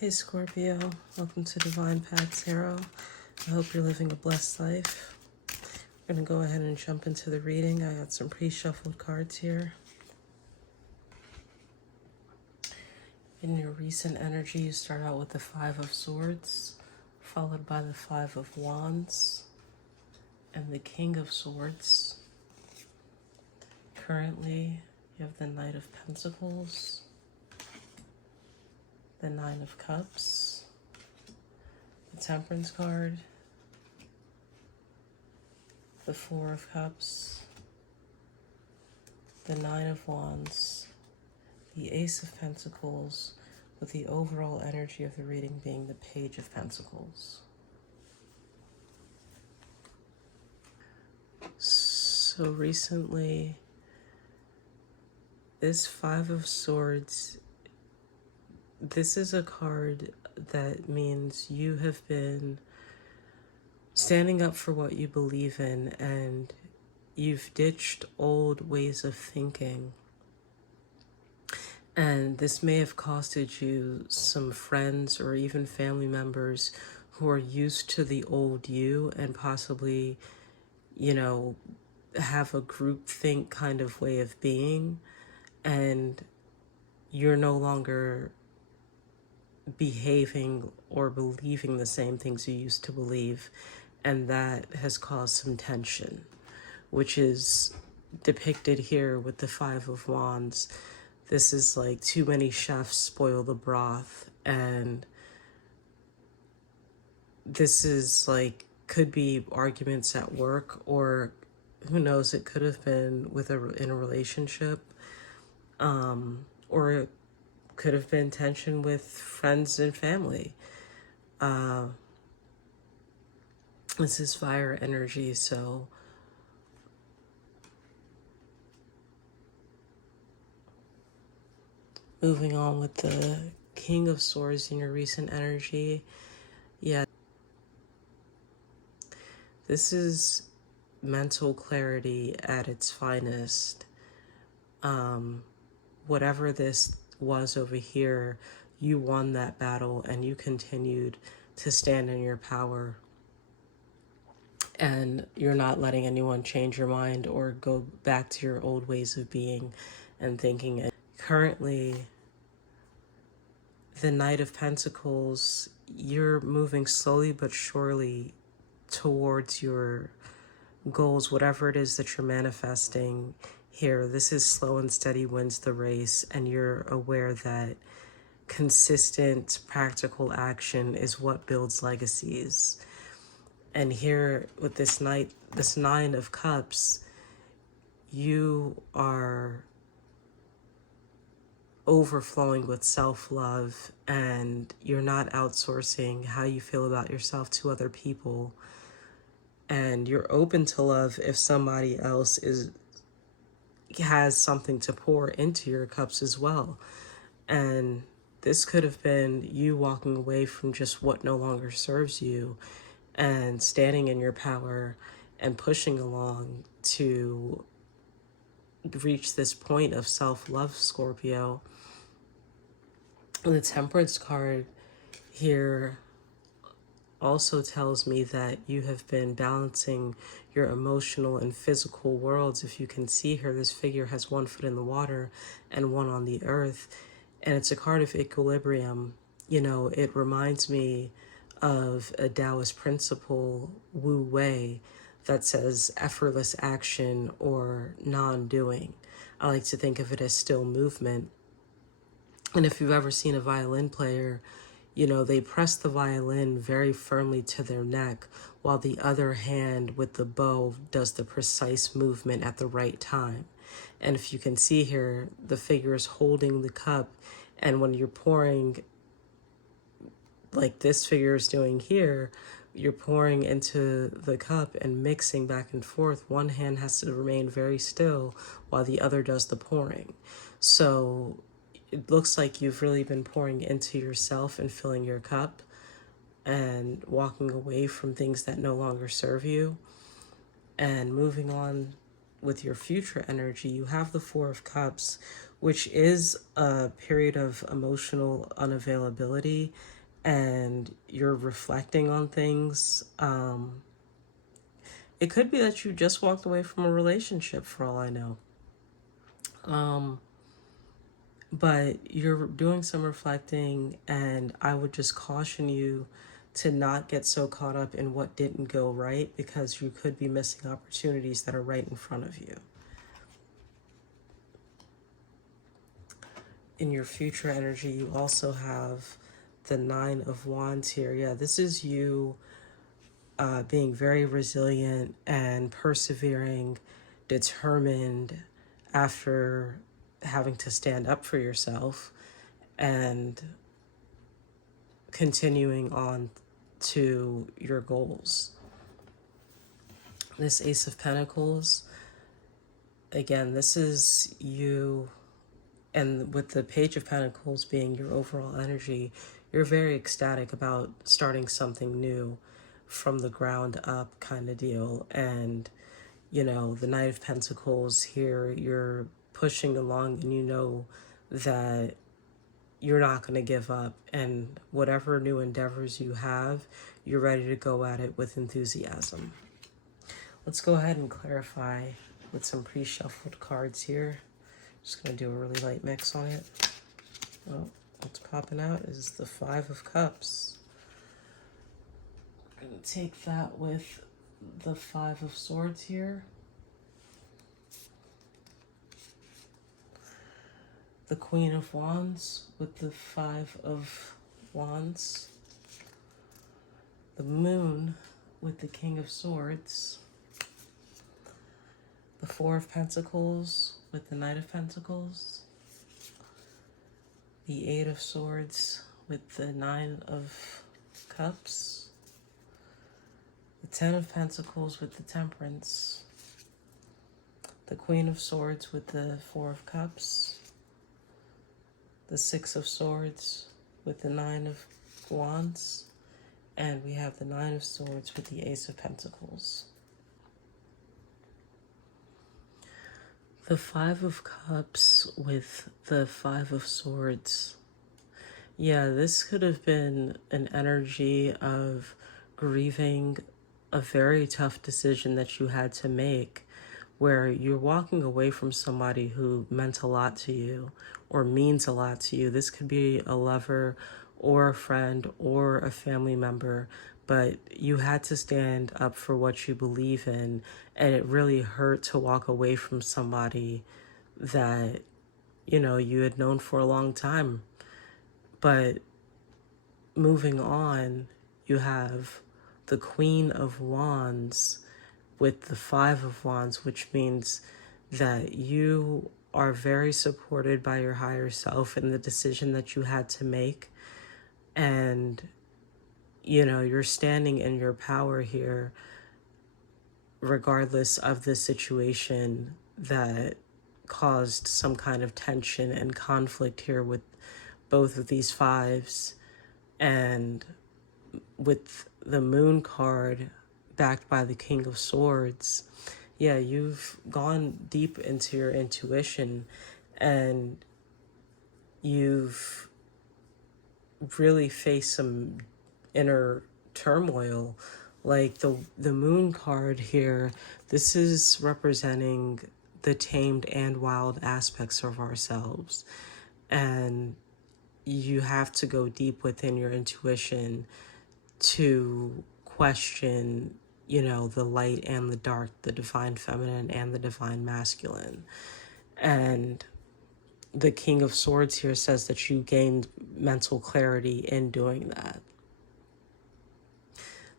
Hey Scorpio, welcome to Divine Path Tarot. I hope you're living a blessed life. I'm going to go ahead and jump into the reading. I got some pre-shuffled cards here. In your recent energy, you start out with the Five of Swords, followed by the Five of Wands, and the King of Swords. Currently, you have the Knight of Pentacles, the Nine of Cups, the Temperance card, the Four of Cups, the Nine of Wands, the Ace of Pentacles, with the overall energy of the reading being the Page of Pentacles. So recently, this Five of Swords, this is a card that means you have been standing up for what you believe in, and you've ditched old ways of thinking. And this may have costed you some friends or even family members who are used to the old you and possibly, have a groupthink kind of way of being. And you're no longer behaving or believing the same things you used to believe, and that has caused some tension, which is depicted here with the Five of Wands. This is like too many chefs spoil the broth, and this is like could be arguments at work, or who knows, it could have been in a relationship, or it could have been tension with friends and family. This is fire energy, so moving on with the King of Swords in your recent energy. Yeah, this is mental clarity at its finest. Whatever this was over here, you won that battle and you continued to stand in your power. And you're not letting anyone change your mind or go back to your old ways of being and thinking. Currently, the Knight of Pentacles, you're moving slowly but surely towards your goals, whatever it is that you're manifesting here. This is slow and steady wins the race, and you're aware that consistent, practical action is what builds legacies. And here with this Nine of Cups, you are overflowing with self-love, and you're not outsourcing how you feel about yourself to other people. And you're open to love if somebody else has something to pour into your cups as well. And this could have been you walking away from just what no longer serves you and standing in your power and pushing along to reach this point of self-love, Scorpio. The Temperance card here also tells me that you have been balancing your emotional and physical worlds. If you can see here, this figure has one foot in the water and one on the earth, and it's a card of equilibrium. It reminds me of a Taoist principle, Wu Wei, that says effortless action or non-doing. I like to think of it as still movement. And if you've ever seen a violin player, they press the violin very firmly to their neck, while the other hand with the bow does the precise movement at the right time. And if you can see here, the figure is holding the cup, and when you're pouring, like this figure is doing here, you're pouring into the cup and mixing back and forth. One hand has to remain very still while the other does the pouring. So it looks like you've really been pouring into yourself and filling your cup and walking away from things that no longer serve you. And moving on with your future energy, you have the Four of Cups, which is a period of emotional unavailability, and you're reflecting on things. It could be that you just walked away from a relationship, for all I know. But you're doing some reflecting, and I would just caution you to not get so caught up in what didn't go right, because you could be missing opportunities that are right in front of you. In your future energy, you also have the Nine of Wands here. Yeah, this is you being very resilient and persevering, determined after having to stand up for yourself and continuing on to your goals. This Ace of Pentacles, again, this is you, and with the Page of Pentacles being your overall energy, you're very ecstatic about starting something new from the ground up kind of deal. And the Knight of Pentacles here, you're pushing along, and you know that you're not going to give up, and whatever new endeavors you have, you're ready to go at it with enthusiasm. Let's go ahead and clarify with some pre-shuffled cards here. Just going to do a really light mix on it. Well, what's popping out is the Five of Cups. I'm going to take that with the Five of Swords here. The Queen of Wands with the Five of Wands. The Moon with the King of Swords. The Four of Pentacles with the Knight of Pentacles. The Eight of Swords with the Nine of Cups. The Ten of Pentacles with the Temperance. The Queen of Swords with the Four of Cups. The Six of Swords with the Nine of Wands. And we have the Nine of Swords with the Ace of Pentacles. The Five of Cups with the Five of Swords. Yeah, this could have been an energy of grieving a very tough decision that you had to make, where you're walking away from somebody who meant a lot to you or means a lot to you. This could be a lover or a friend or a family member, but you had to stand up for what you believe in, and it really hurt to walk away from somebody that, you had known for a long time. But moving on, you have the Queen of Wands with the Five of Wands, which means that you are very supported by your higher self in the decision that you had to make. And, you're standing in your power here, regardless of the situation that caused some kind of tension and conflict here with both of these fives. And with the Moon card backed by the King of Swords, yeah, you've gone deep into your intuition, and you've really faced some inner turmoil. Like the Moon card here, this is representing the tamed and wild aspects of ourselves. And you have to go deep within your intuition to question, the light and the dark, the divine feminine and the divine masculine. And the King of Swords here says that you gained mental clarity in doing that.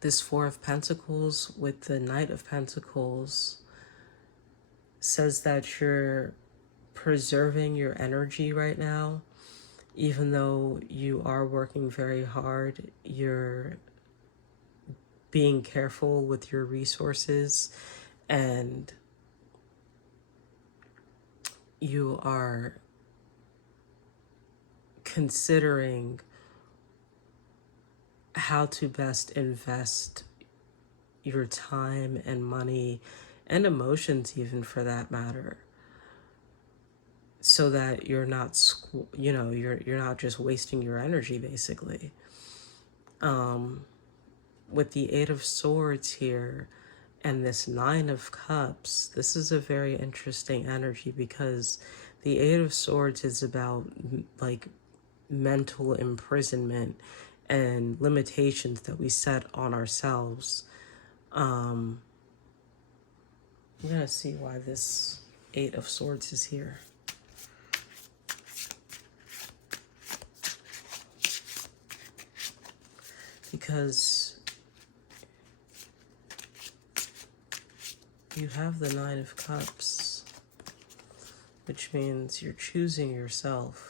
This Four of Pentacles with the Knight of Pentacles says that you're preserving your energy right now. Even though you are working very hard, you're being careful with your resources, and you are considering how to best invest your time and money and emotions, even for that matter. so that you're not, you're not just wasting your energy, basically. With the Eight of Swords here and this Nine of Cups, this is a very interesting energy because the Eight of Swords is about like mental imprisonment and limitations that we set on ourselves. I'm gonna see why this Eight of Swords is here. Because you have the Nine of Cups, which means you're choosing yourself.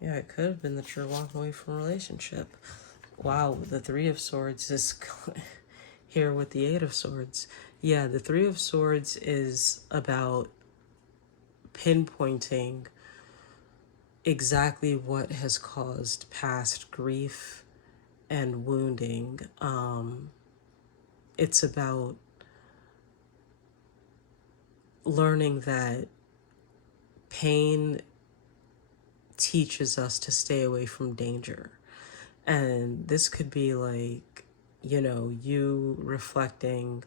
Yeah, it could have been that you're walking away from a relationship. Wow, the Three of Swords is here with the Eight of Swords. Yeah, the Three of Swords is about pinpointing exactly what has caused past grief and wounding. It's about learning that pain teaches us to stay away from danger. And this could be like, you reflecting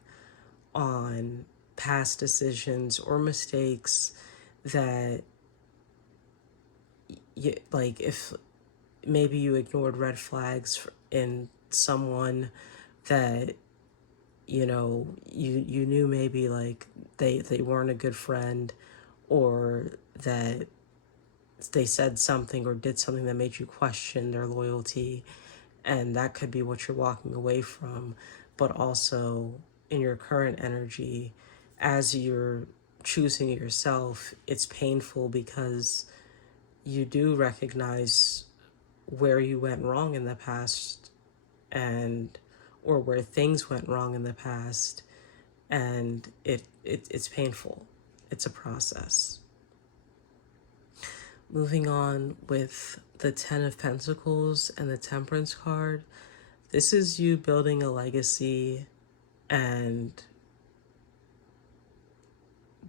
on past decisions or mistakes that, like, if maybe you ignored red flags in someone that, you knew maybe like they weren't a good friend, or that they said something or did something that made you question their loyalty, and that could be what you're walking away from. But also in your current energy, as you're choosing yourself, it's painful because you do recognize where you went wrong in the past, and or where things went wrong in the past, and it's painful. It's a process. Moving on with the Ten of Pentacles and the Temperance card, this is you building a legacy and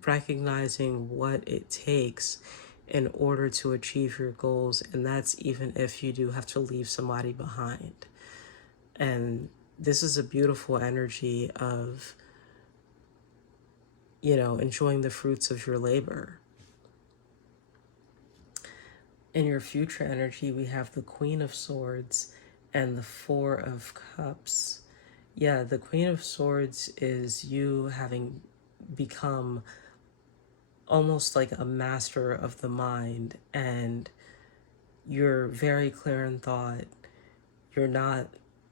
recognizing what it takes in order to achieve your goals, and that's even if you do have to leave somebody behind. And this is a beautiful energy of, enjoying the fruits of your labor. In your future energy, we have the Queen of Swords and the Four of Cups. Yeah, the Queen of Swords is you having become almost like a master of the mind, and you're very clear in thought. You're not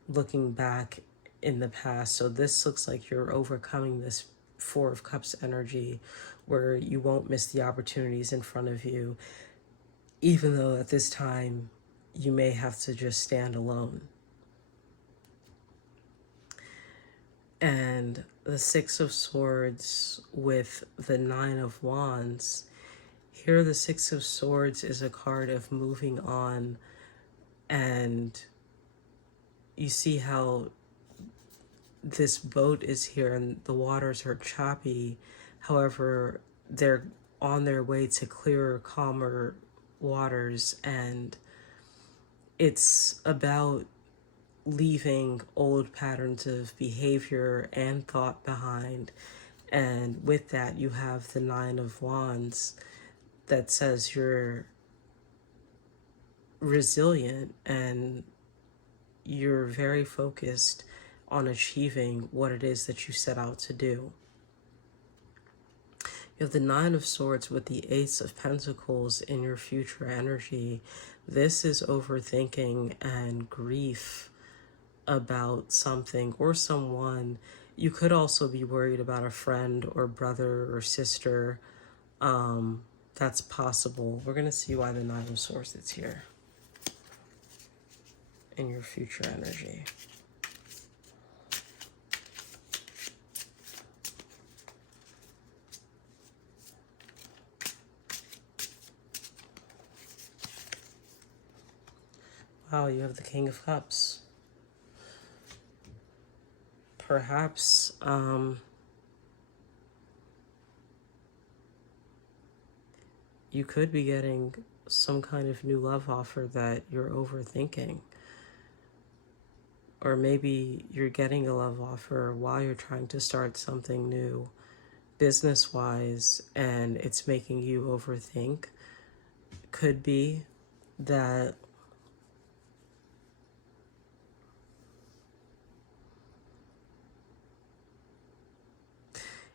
looking back in the past. So this looks like you're overcoming this Four of Cups energy where you won't miss the opportunities in front of you, even though at this time you may have to just stand alone. And the Six of Swords with the Nine of Wands. Here, the Six of Swords is a card of moving on, and you see how this boat is here and the waters are choppy. However, they're on their way to clearer, calmer waters, and it's about leaving old patterns of behavior and thought behind. And with that, you have the Nine of Wands that says you're resilient and you're very focused on achieving what it is that you set out to do. You have the Nine of Swords with the Ace of Pentacles in your future energy. This is overthinking and grief about something or someone. You could also be worried about a friend or brother or sister. That's possible. We're going to see why the Nine of Swords is here in your future energy. Wow, you have the King of Cups. Perhaps You could be getting some kind of new love offer that you're overthinking. Or maybe you're getting a love offer while you're trying to start something new business wise and it's making you overthink. Could be that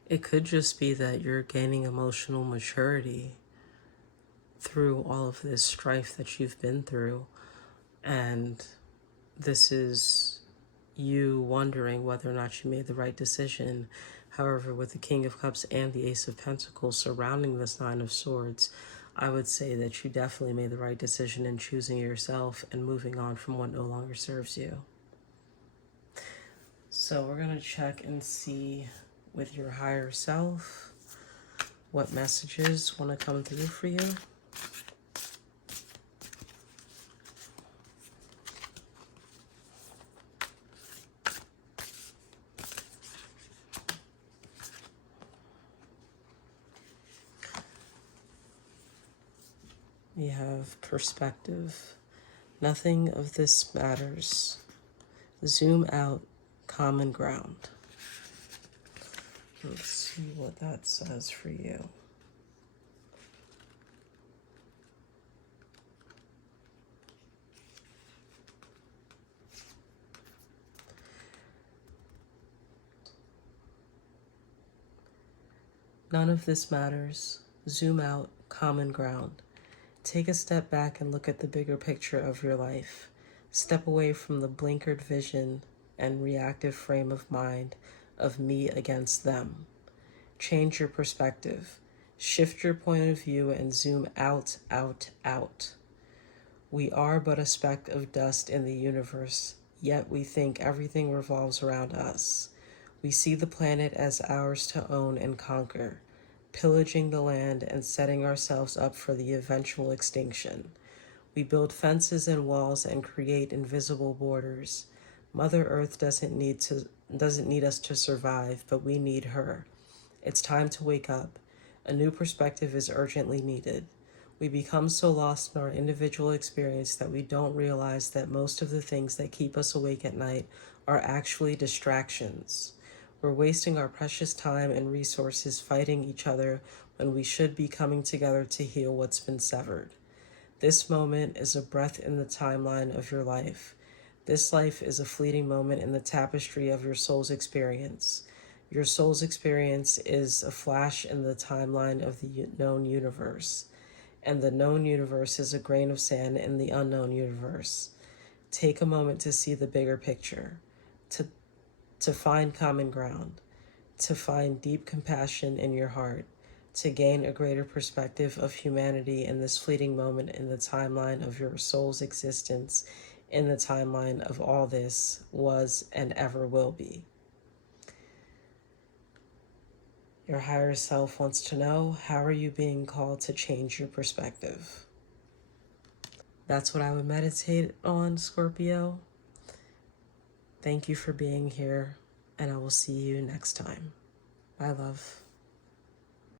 it could just be that you're gaining emotional maturity through all of this strife that you've been through. And this is you wondering whether or not you made the right decision. However, with the King of Cups and the Ace of Pentacles surrounding this Nine of Swords, I would say that you definitely made the right decision in choosing yourself and moving on from what no longer serves you. So we're going to check and see with your higher self what messages want to come through for you. We have perspective. Nothing of this matters. Zoom out, common ground. Let's see what that says for you. None of this matters. Zoom out, common ground. Take a step back and look at the bigger picture of your life. Step away from the blinkered vision and reactive frame of mind of me against them. Change your perspective. Shift your point of view and zoom out, out, out. We are but a speck of dust in the universe, yet we think everything revolves around us. We see the planet as ours to own and conquer, pillaging the land and setting ourselves up for the eventual extinction. We build fences and walls and create invisible borders. Mother Earth doesn't need us to survive, but we need her. It's time to wake up. A new perspective is urgently needed. We become so lost in our individual experience that we don't realize that most of the things that keep us awake at night are actually distractions. We're wasting our precious time and resources fighting each other when we should be coming together to heal what's been severed. This moment is a breath in the timeline of your life. This life is a fleeting moment in the tapestry of your soul's experience. Your soul's experience is a flash in the timeline of the known universe, and the known universe is a grain of sand in the unknown universe. Take a moment to see the bigger picture, to find common ground, to find deep compassion in your heart, to gain a greater perspective of humanity in this fleeting moment in the timeline of your soul's existence, in the timeline of all this was and ever will be. Your higher self wants to know, how are you being called to change your perspective? That's what I would meditate on, Scorpio. Thank you for being here, and I will see you next time. Bye, love.